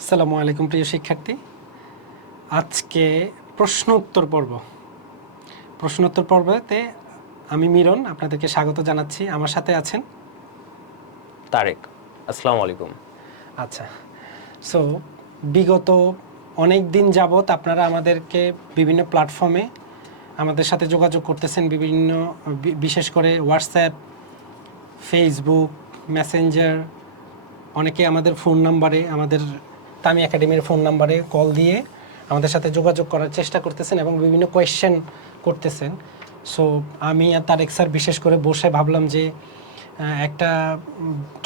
আসসালামু আলাইকুম প্রিয় শিক্ষার্থী। আজকে প্রশ্ন উত্তর পর্বতে আমি মিরন আপনাদেরকে স্বাগত জানাচ্ছি। আমার সাথে আছেন তারেক। আসসালামু আলাইকুম। আচ্ছা, সো বিগত অনেক দিন যাবত আপনারা আমাদেরকে বিভিন্ন প্ল্যাটফর্মে আমাদের সাথে যোগাযোগ করতেছেন, বিভিন্ন বিশেষ করে হোয়াটসঅ্যাপ, ফেসবুক, মেসেঞ্জার, অনেকে আমাদের ফোন নাম্বারে, আমাদের তামি একাডেমির ফোন নাম্বারে কল দিয়ে আমাদের সাথে যোগাযোগ করার চেষ্টা করতেছেন এবং বিভিন্ন কোয়েশ্চেন করতেছেন। সো আমি আর তারেক স্যার বিশেষ করে বসে ভাবলাম যে একটা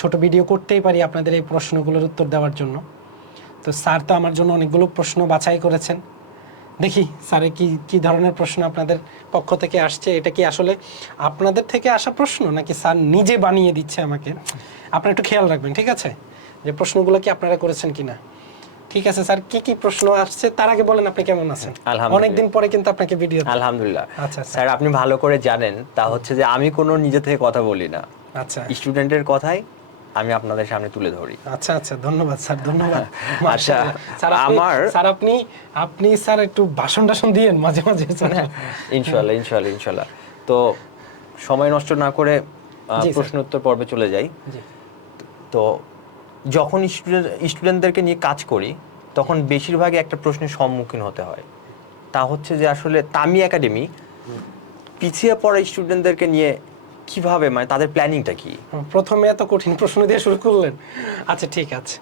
ছোট ভিডিও করতেই পারি আপনাদের এই প্রশ্নগুলোর উত্তর দেওয়ার জন্য। তো স্যার তো আমার জন্য অনেকগুলো প্রশ্ন বাছাই করেছেন। দেখি স্যারে কি ধরনের প্রশ্ন আপনাদের পক্ষ থেকে আসছে। এটা কি আসলে আপনাদের থেকে আসা প্রশ্ন নাকি স্যার নিজে বানিয়ে দিচ্ছে আমাকে? আপনারা একটু খেয়াল রাখবেন, ঠিক আছে, যে প্রশ্নগুলো কি আপনারা করেছেন কিনা। ঠিক আছে স্যার, কি প্রশ্ন আসছে তার আগে বলেন আপনি কেমন আছেন? অনেকদিন পরে কিন্তু আপনাকে ভিডিও। আলহামদুলিল্লাহ। আচ্ছা স্যার, আপনি ভালো করে জানেন তা হচ্ছে যে আমি কোনো নিজে থেকে কথা বলি না। আচ্ছা, স্টুডেন্টের কথাই আমি আপনাদের সামনে তুলে ধরি। আচ্ছা, ধন্যবাদ স্যার, ধন্যবাদ। আচ্ছা, আপনি স্যার একটু ভাষণ দিয়েন মাঝে মাঝে। ইনশাআল্লাহ। তো সময় নষ্ট না করে প্রশ্ন উত্তর পর্বে চলে যাই। তো যখন স্টুডেন্টদেরকে নিয়ে কাজ করি তখন বেশিরভাগই একটা প্রশ্নের সম্মুখীন হতে হয়, তা হচ্ছে যে আসলে তামি একাডেমি পিছিয়ে পড়া স্টুডেন্টদেরকে নিয়ে কিভাবে, মানে তাদের প্ল্যানিংটা কি? প্রথমে এত কঠিন প্রশ্ন দিয়ে শুরু করলেন। আচ্ছা ঠিক আছে,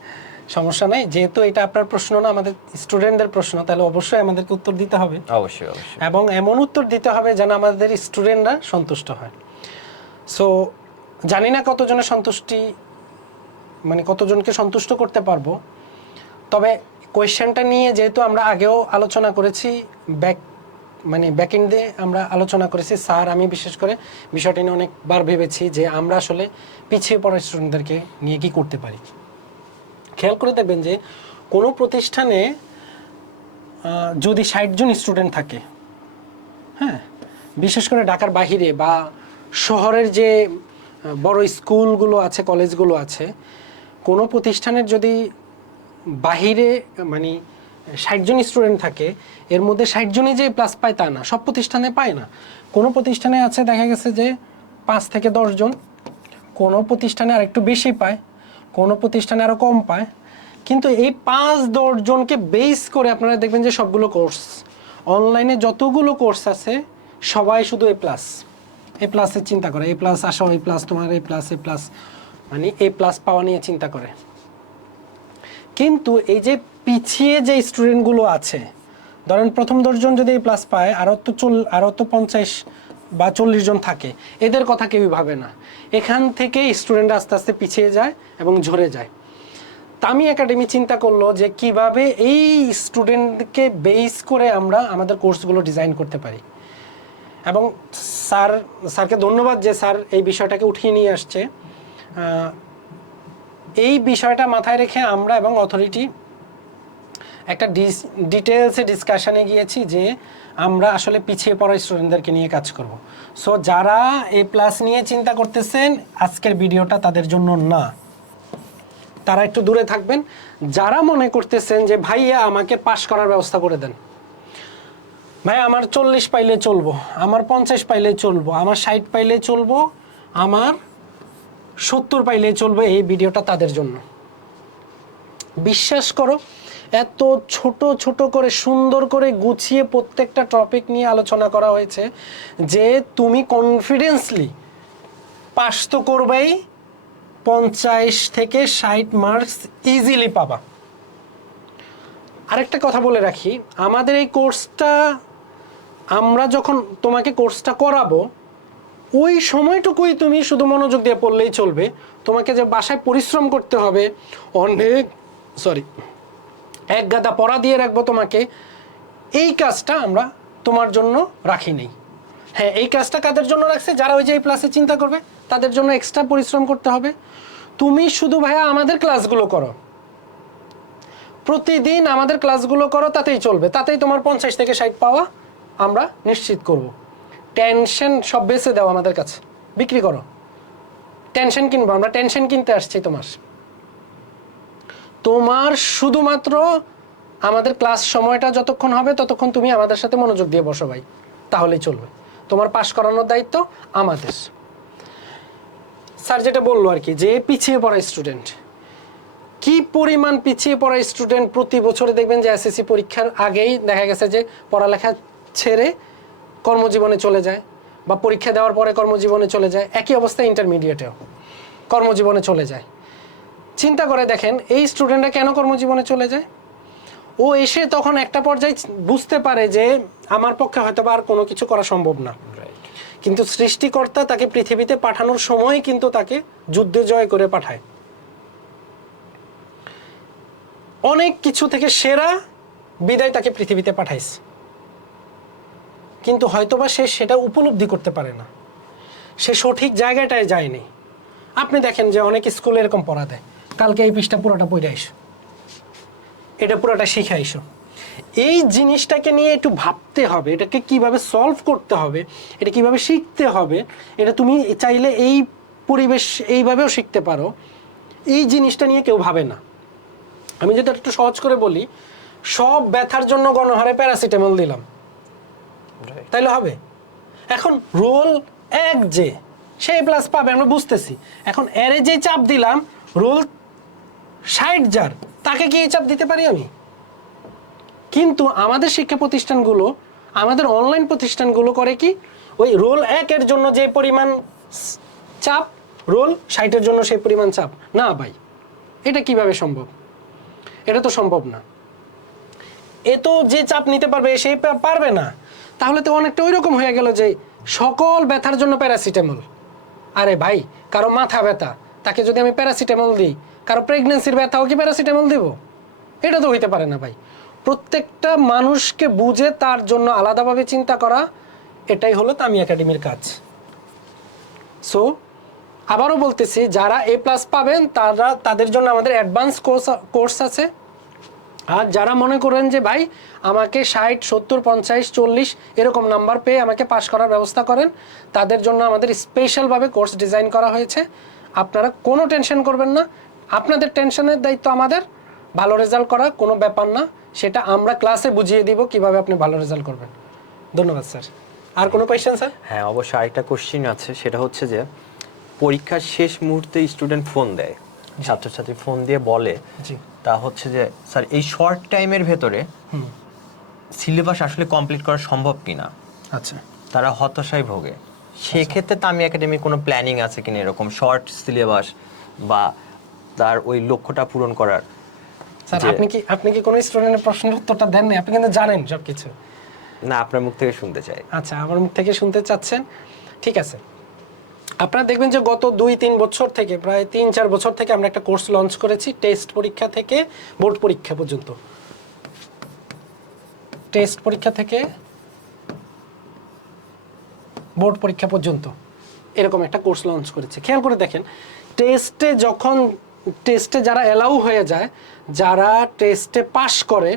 সমস্যা নাই, যেহেতু এটা আপনার প্রশ্ন না আমাদের স্টুডেন্টদের প্রশ্ন, তাহলে অবশ্যই আমাদেরকে উত্তর দিতে হবে। অবশ্যই। এবং এমন উত্তর দিতে হবে যেন আমাদের স্টুডেন্টরা সন্তুষ্ট হয়। সো জানি না কতজনকে সন্তুষ্ট করতে পারবো, তবে কোয়েশ্চেনটা নিয়ে যেহেতু আমরা আগেও আলোচনা করেছি, ব্যাক এন্ডে আমরা আলোচনা করেছি, স্যার আমি বিশেষ করে বিষয়টা নিয়ে অনেকবার ভেবেছি যে আমরা আসলে পিছিয়ে পড়া স্টুডেন্টদেরকে নিয়ে কি করতে পারি। খেয়াল করে দেখবেন যে কোনো প্রতিষ্ঠানে যদি 60 জন স্টুডেন্ট থাকে, হ্যাঁ, বিশেষ করে ঢাকার বাহিরে বা শহরের যে বড় স্কুলগুলো আছে, কলেজগুলো আছে, কোনো প্রতিষ্ঠানের যদি বাহিরে মানে 60 জন স্টুডেন্ট থাকে, এর মধ্যে 60 জনই যে প্লাস পায় তা না, সব প্রতিষ্ঠানে পায় না। কোনো প্রতিষ্ঠানে আছে দেখা গেছে যে 5 থেকে 10 জন, কোনো প্রতিষ্ঠানে আর একটু বেশি পায়, কোনো প্রতিষ্ঠানে আরও কম পায়। কিন্তু এই 5-10 জনকে বেস করে আপনারা দেখবেন যে সবগুলো কোর্স অনলাইনে যতগুলো কোর্স আছে সবাই শুধু এ প্লাসের চিন্তা করে, এ প্লাস আসো, এ প্লাস তোমার, এ প্লাস মানে এ প্লাস পাওয়া নিয়ে চিন্তা করে। কিন্তু এই যে পিছিয়ে যে স্টুডেন্টগুলো আছে, ধরেন প্রথম 10 জন যদি এই প্লাস পায়, আরও তো 50 বা 40 জন থাকে, এদের কথা কেউই ভাবে না। এখান থেকে স্টুডেন্ট আস্তে আস্তে পিছিয়ে যায় এবং ঝরে যায়। তামি একাডেমি চিন্তা করলো যে কিভাবে এই স্টুডেন্টকে বেস করে আমরা আমাদের কোর্সগুলো ডিজাইন করতে পারি। এবং স্যারকে ধন্যবাদ যে স্যার এই বিষয়টাকে উঠিয়ে নিয়ে আসছে। এই বিষয়টা মাথায় রেখে আমরা এবং অথরিটি একটা ডিটেলসে ডিসকাশনে গিয়েছি যে আমরা আসলে পিছিয়ে পড়া স্টুডেন্টদেরকে নিয়ে কাজ করব। সো যারা এ প্লাস নিয়ে চিন্তা করতেছেন, আজকের ভিডিওটা তাদের জন্য না, তারা একটু দূরে থাকবেন। যারা মনে করতেছেন যে ভাইয়া আমাকে পাশ করার ব্যবস্থা করে দেন, ভাই আমার 40 পাইলে চলবো, আমার 50 পাইলে চলবো, আমার 60 পাইলে চলবো, আমার 70 পাইলে চলবে, এই ভিডিওটা তাদের জন্য। বিশ্বাস করো, এত ছোট করে সুন্দর করে গুছিয়ে প্রত্যেকটা টপিক নিয়ে আলোচনা করা হয়েছে যে তুমি কনফিডেন্সলি পাস তো করবেই, 50 থেকে 60 মার্কস ইজিলি পাবা। আরেকটা কথা বলে রাখি, আমাদের এই কোর্সটা আমরা যখন তোমাকে কোর্সটা করাবো, ওই সময়টুকুই তুমি শুধু মনোযোগ দিয়ে পড়লেই চলবে। তোমাকে যে বাসায় পরিশ্রম করতে হবে, এক গাদা পড়া দিয়ে রাখবো তোমাকে, এই কাজটা আমরা তোমার জন্য রাখি নেই। হ্যাঁ, এই কাজটা কাদের জন্য রাখছে? যারা ওই যে এই প্লাসে চিন্তা করবে, তাদের জন্য এক্সট্রা পরিশ্রম করতে হবে। তুমি শুধু ভাইয়া আমাদের ক্লাসগুলো করো, প্রতিদিন আমাদের ক্লাসগুলো করো, তাতেই চলবে, তাতেই তোমার 50 থেকে 60 পাওয়া আমরা নিশ্চিত করব। টেনশন সব বেঁচে দাও, আমাদের কাছে বিক্রি করো। টেনশন কিনবো আমরা, টেনশন কিনতে আসছি তোমার। তোমার শুধুমাত্র আমাদের ক্লাস সময়টা যতক্ষণ হবে ততক্ষণ তুমি আমাদের সাথে মনোযোগ দিয়ে বসো ভাই, তাহলেই চলবে। তোমার পাস করানোর দায়িত্ব আমাদের। স্যার যেটা বললো আর কি, যে পিছিয়ে পড়া স্টুডেন্ট, কি পরিমাণ পিছিয়ে পড়া স্টুডেন্ট প্রতি বছরে দেখবেন যে এসএসসি পরীক্ষার আগেই দেখা গেছে যে পড়ালেখা ছেড়ে কর্মজীবনে চলে যায়, বা পরীক্ষা দেওয়ার পরে কর্মজীবনে চলে যায়। একই অবস্থা ইন্টারমিডিয়েটেও কর্মজীবনে চলে যায়। চিন্তা করে দেখেন এই স্টুডেন্টরা কেন কর্মজীবনে চলে যায়। ও এসে তখন একটা পর্যায়ে বুঝতে পারে যে আমার পক্ষে হয়তো আর কোনো কিছু করা সম্ভব না, কিন্তু সৃষ্টিকর্তা তাকে পৃথিবীতে পাঠানোর সময় কিন্তু তাকে যুদ্ধে জয় করে পাঠায়। অনেক কিছু থেকে সেরা বিদায় তাকে পৃথিবীতে পাঠাইছে, কিন্তু হয়তোবা সে সেটা উপলব্ধি করতে পারে না, সে সঠিক জায়গাটায় যায়নি। আপনি দেখেন যে অনেক স্কুলে এরকম পড়া দেয়, কালকে এই পৃষ্ঠা পুরোটা পড়ে আইসো, এটা পুরোটা শিখে আইসো। এই জিনিসটাকে নিয়ে একটু ভাবতে হবে, এটাকে কিভাবে সলভ করতে হবে, এটা কিভাবে শিখতে হবে। এটা তুমি চাইলে এই পরিবেশ এইভাবেও শিখতে পারো। এই জিনিসটা নিয়ে কেউ ভাবে না। আমি যেটা একটু সহজ করে বলি, সব ব্যথার জন্য গণহারে প্যারাসিটামল দিলাম, তাইলে হবে? এখন রোল 1 যে সে প্লাস পাবে আমরা বুঝতেছি, এখন এরে যে চাপ দিলাম রোল 60 যার, তাকে কি এই চাপ দিতে পারি আমি? কিন্তু আমাদের শিক্ষা প্রতিষ্ঠানগুলো, আমাদের অনলাইন প্রতিষ্ঠানগুলো করে কি, ওই রোল 1 এর জন্য যে পরিমাণ চাপ, রোল 60 এর জন্য সেই পরিমাণ চাপ না ভাই। এটা কিভাবে সম্ভব? এটা তো সম্ভব না। এ তো যে চাপ নিতে পারবে সে পারবে না। তাহলে তো অনেকটা ওই রকম হয়ে গেল যে সকল ব্যথার জন্য প্যারাসিটামল। আরে ভাই, কারো মাথা ব্যথা, তাকে যদি আমি প্যারাসিটামল দিই, কারো প্রেগনেন্সির ব্যথাও কি প্যারাসিটামল দেব? এটা তো হইতে পারে না ভাই। প্রত্যেকটা মানুষকে বুঝে তার জন্য আলাদাভাবে চিন্তা করা, এটাই হলো তামি একাডেমির কাজ। সো আবারও বলতেছি, যারা A+ পাবেন তাদের জন্য আমাদের অ্যাডভান্স কোর্স আছে। আর যারা মনে করেন যে ভাই আমাকে 60, 70, 50, 40 এরকম নাম্বার পেয়ে আমাকে পাস করার ব্যবস্থা করেন, তাদের জন্য আমাদের স্পেশালভাবে কোর্স ডিজাইন করা হয়েছে। আপনারা কোনো টেনশন করবেন না, আপনাদের টেনশনের দায়িত্ব আমাদের, ভালো রেজাল্ট করা কোনো ব্যাপার না, সেটা আমরা ক্লাসে বুঝিয়ে দিব কিভাবে আপনি ভালো রেজাল্ট করবেন। ধন্যবাদ স্যার। আর কোনো কোয়েশ্চেন স্যার? হ্যাঁ, অবশ্যই আরেকটা কোশ্চিন আছে, সেটা হচ্ছে যে পরীক্ষার শেষ মুহূর্তে স্টুডেন্ট ফোন দেয়, ছাত্রছাত্রী ফোন দিয়ে বলে, তা হচ্ছে যে স্যার এই শর্ট টাইমের ভেতরে সিলেবাস আসলে কমপ্লিট করা সম্ভব কিনা, আচ্ছা, তারা হতাশায় ভোগে। সেক্ষেত্রে তামি একাডেমি কোনো প্ল্যানিং আছে কিনা এরকম শর্ট সিলেবাস বা তার ওই লক্ষ্যটা পূরণ করার? স্যার আপনি কি কোনো স্টুডেন্টের প্রশ্নের উত্তরটা দেন না? আপনি কিন্তু জানেন সব কিছু। না, আপনার মুখ থেকে শুনতে চাই। আচ্ছা, আমার মুখ থেকে শুনতে চাচ্ছেন, ঠিক আছে। আপনারা দেখবেন যে গত 2-3 বছর থেকে, প্রায় 3-4 বছর থেকে আমরা একটা কোর্স লঞ্চ করেছি, টেস্ট পরীক্ষা থেকে বোর্ড পরীক্ষা পর্যন্ত। টেস্ট পরীক্ষা থেকে বোর্ড পরীক্ষা পর্যন্ত এরকম একটা কোর্স লঞ্চ করেছে। খেয়াল করে দেখেন, টেস্টে যারা অ্যালাউ হয়ে যায়, যারা টেস্টে পাস করে,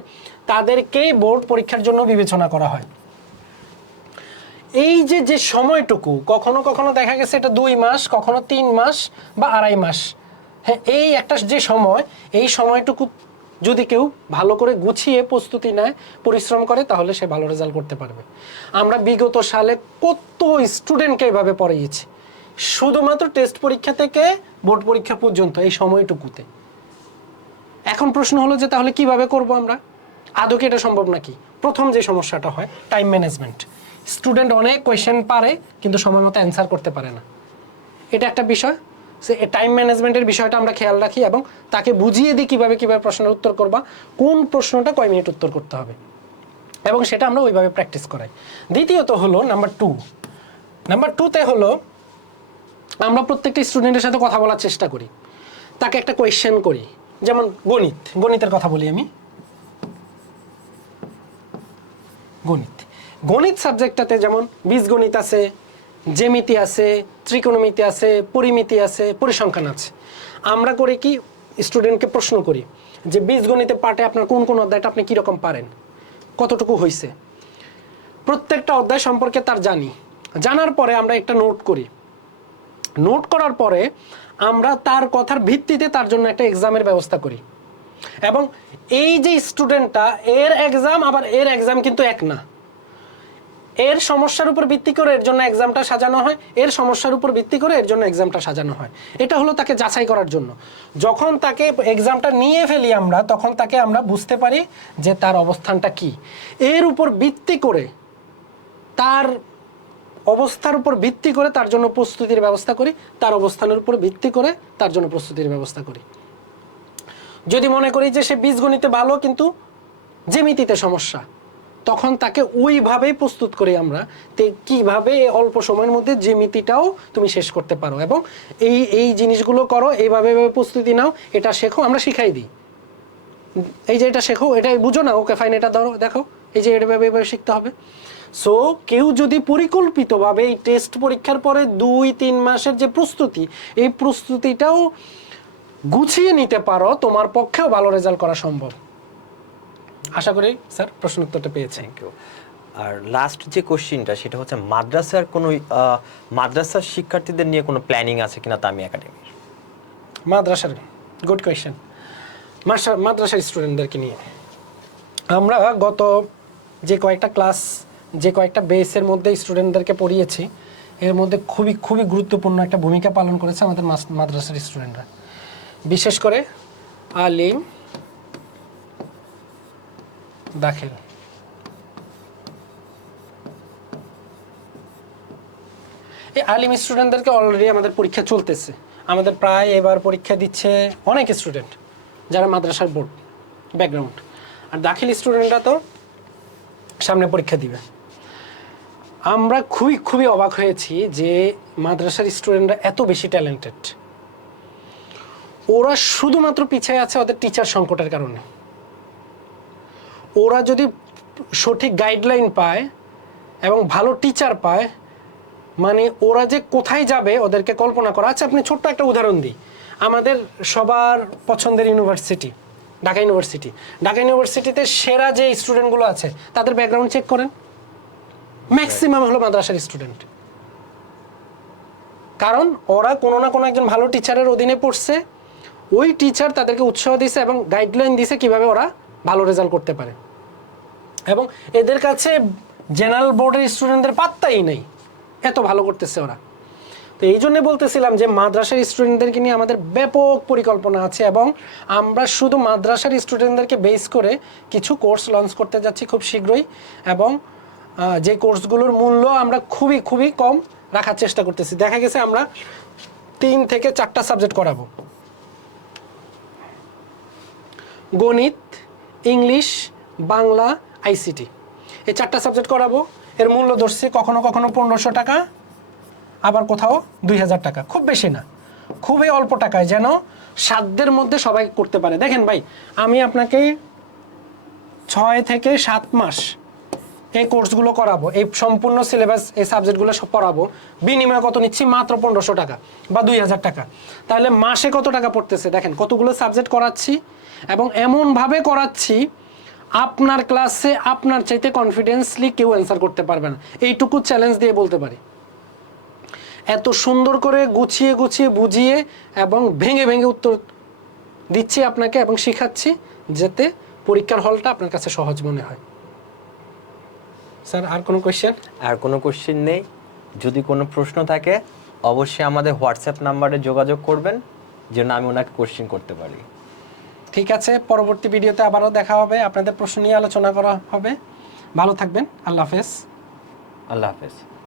তাদেরকেই বোর্ড পরীক্ষার জন্য বিবেচনা করা হয়। এই যে সময়টুকু, কখনো কখনো দেখা গেছে এটা 2 মাস, কখনো 3 মাস বা 2.5 মাস, হ্যাঁ, এই একটা যে সময়, এই সময়টুকু যদি কেউ ভালো করে গুছিয়ে প্রস্তুতি নেয়, পরিশ্রম করে, তাহলে সে ভালো রেজাল্ট করতে পারবে। আমরা বিগত সালে কত স্টুডেন্টকে এভাবে পড়িয়েছি, শুধুমাত্র টেস্ট পরীক্ষা থেকে বোর্ড পরীক্ষা পর্যন্ত এই সময়টুকুতে। এখন প্রশ্ন হলো যে তাহলে কিভাবে করব আমরা? আদৌ কি এটা সম্ভব নাকি? প্রথম যে সমস্যাটা হয়, টাইম ম্যানেজমেন্ট। স্টুডেন্ট অনেক কোয়েশ্চেন পারে কিন্তু সময় মতো অ্যান্সার করতে পারে না, এটা একটা বিষয়। সে টাইম ম্যানেজমেন্টের বিষয়টা আমরা খেয়াল রাখি এবং তাকে বুঝিয়ে দিই কিভাবে প্রশ্নের উত্তর করবা, কোন প্রশ্নটা কয় মিনিট উত্তর করতে হবে, এবং সেটা আমরা ওইভাবে প্র্যাকটিস করাই। দ্বিতীয়ত হলো নাম্বার 2তে হলো আমরা প্রত্যেকটা স্টুডেন্টের সাথে কথা বলার চেষ্টা করি, তাকে একটা কোয়েশ্চেন করি। যেমন গণিতের কথা বলি আমি। গণিত সাবজেক্টটাতে যেমন বীজগণিত আছে, জ্যামিতি আছে, ত্রিকোণমিতি আছে, পরিমিতি আছে, পরিসংখ্যান আছে। আমরা করি কি, স্টুডেন্টকে প্রশ্ন করি যে বীজগণিতের পার্টে আপনার কোন কোন অধ্যায়টা আপনি কীরকম পারেন, কতটুকু হয়েছে, প্রত্যেকটা অধ্যায় সম্পর্কে তার জানার পরে আমরা একটা নোট করি। নোট করার পরে আমরা তার কথার ভিত্তিতে তার জন্য একটা এক্সামের ব্যবস্থা করি। এবং এই যে স্টুডেন্টটা এর এক্সাম আবার এর এক্সাম কিন্তু এক না, এর সমস্যার উপর ভিত্তি করে এর জন্য এক্সামটা সাজানো হয়, এর সমস্যার উপর ভিত্তি করে এর জন্য এক্সামটা সাজানো হয়। এটা হলো তাকে যাচাই করার জন্য। যখন তাকে এক্সামটা নিয়ে ফেলি আমরা, তখন তাকে আমরা বুঝতে পারি যে তার অবস্থানটা কি। এর উপর ভিত্তি করে, তার অবস্থার উপর ভিত্তি করে তার জন্য প্রস্তুতির ব্যবস্থা করি, তার অবস্থানের উপর ভিত্তি করে তার জন্য প্রস্তুতির ব্যবস্থা করি। যদি মনে করি যে সে বীজগণিতে ভালো কিন্তু জ্যামিতিতে সমস্যা, তখন তাকে ওইভাবেই প্রস্তুত করি আমরা কিভাবে অল্প সময়ের মধ্যে জ্যামিতিটাও তুমি শেষ করতে পারো, এবং এই এই জিনিসগুলো করো, এইভাবে প্রস্তুতি নাও, এটা শেখো, আমরা শিখাই দিই। এই যে এটা শেখো, এটা বুঝো না, ওকে ফাইন, এটা ধরো, দেখো, এই যে এভাবে এভাবে শিখতে হবে। সো কেউ যদি পরিকল্পিতভাবে এই টেস্ট পরীক্ষার পরে 2-3 মাসের যে প্রস্তুতি, এই প্রস্তুতিটাও গুছিয়ে নিতে পারো, তোমার পক্ষেও ভালো রেজাল্ট করা সম্ভব। আশা করি স্যার প্রশ্ন উত্তরটা পেয়েছেন। Thank you. আর লাস্ট যে কোশ্চিনটা সেটা হচ্ছে মাদ্রাসার কোনো মাদ্রাসার শিক্ষার্থীদের নিয়ে কোনো প্ল্যানিং আছে কিনা তামি একাডেমির? মাদ্রাসার, গুড কোয়েশ্চেন। মাদ্রাসার স্টুডেন্টদেরকে নিয়ে আমরা গত যে কয়েকটা ক্লাস, যে কয়েকটা বেসের মধ্যে স্টুডেন্টদেরকে পড়িয়েছি, এর মধ্যে খুবই খুবই গুরুত্বপূর্ণ একটা ভূমিকা পালন করেছে আমাদের মাদ্রাসার স্টুডেন্টরা, বিশেষ করে আলিম, দাখিল। এই আলিম স্টুডেন্টদেরকে অলরেডি আমাদের পরীক্ষা চলতেছে। আমাদের প্রায় এবার পরীক্ষা দিচ্ছে অনেক স্টুডেন্ট যারা মাদ্রাসার বোর্ড ব্যাকগ্রাউন্ড, আর দাখিল স্টুডেন্টরা তো সামনে পরীক্ষা দিবে। আমরা খুবই খুবই অবাক হয়েছি যে মাদ্রাসার স্টুডেন্টরা এত বেশি ট্যালেন্টেড। ওরা শুধুমাত্র পিছিয়ে আছে ওদের টিচার সংকটের কারণে। ওরা যদি সঠিক গাইডলাইন পায় এবং ভালো টিচার পায়, মানে ওরা যে কোথায় যাবে ওদেরকে কল্পনা করা। আচ্ছা, আপনি ছোট্ট একটা উদাহরণ দিই। আমাদের সবার পছন্দের ইউনিভার্সিটি ঢাকা ইউনিভার্সিটি। ঢাকা ইউনিভার্সিটিতে সেরা যে স্টুডেন্টগুলো আছে তাদের ব্যাকগ্রাউন্ড চেক করেন, ম্যাক্সিমাম হলো মাদ্রাসার স্টুডেন্ট। কারণ ওরা কোনো না কোনো একজন ভালো টিচারের অধীনে পড়ছে, ওই টিচার তাদেরকে উৎসাহ দিয়েছে এবং গাইডলাইন দিয়েছে কীভাবে ওরা ভালো রেজাল্ট করতে পারে। এবং এদের কাছে জেনারেল বোর্ডের স্টুডেন্টদের পাত্তাই নেই, এত ভালো করতেছে ওরা। তো এই জন্যে বলতেছিলাম যে মাদ্রাসার স্টুডেন্টদেরকে নিয়ে আমাদের ব্যাপক পরিকল্পনা আছে, এবং আমরা শুধু মাদ্রাসার স্টুডেন্টদেরকে বেস করে কিছু কোর্স লঞ্চ করতে যাচ্ছি খুব শীঘ্রই, এবং যে কোর্সগুলোর মূল্য আমরা খুবই খুবই কম রাখার চেষ্টা করতেছি। দেখা গেছে আমরা 3 থেকে 4টা সাবজেক্ট করাবো, গণিত, ইংলিশ, বাংলা, আইসিটি, এই 4টা সাবজেক্ট করাবো। এর মূল্য ধরছি কখনো কখনো 1500 টাকা, আবার কোথাও 2000 টাকা, খুব বেশি না, খুবই অল্প টাকায়, যেন সাধ্যের মধ্যে সবাই করতে পারে। দেখেন ভাই, আমি আপনাকে 6 থেকে 7 মাস এই কোর্সগুলো করাবো, এই সম্পূর্ণ সিলেবাস, এই সাবজেক্টগুলো সব পড়াবো, বিনিময়ে কত নিচ্ছি? মাত্র 1500 টাকা বা 2000 টাকা। তাহলে মাসে কত টাকা পড়তেছে দেখেন, কতগুলো সাবজেক্ট করাচ্ছি, এবং এমনভাবে করাচ্ছি আপনার ক্লাসে আপনার চাইতে কনফিডেন্সলি কেউ অ্যান্সার করতে পারবে না, এইটুকু চ্যালেঞ্জ দিয়ে বলতে পারি। এত সুন্দর করে গুছিয়ে গুছিয়ে বুঝিয়ে এবং ভেঙে ভেঙে উত্তর দিচ্ছি আপনাকে এবং শেখাচ্ছি, যাতে পরীক্ষার হলটা আপনার কাছে সহজ মনে হয়। স্যার, আর কোনো কোয়েশ্চেন? আর কোনো কোশ্চেন নেই। যদি কোনো প্রশ্ন থাকে অবশ্যই আমাদের হোয়াটসঅ্যাপ নাম্বারে যোগাযোগ করবেন, যেন আমি ওনাকে কোশ্চেন করতে পারি। ঠিক আছে, পরবর্তী ভিডিওতে আবারও দেখা হবে, আপনাদের প্রশ্ন নিয়ে আলোচনা করা হবে। ভালো থাকবেন, আল্লাহ হাফেজ। আল্লাহ হাফেজ।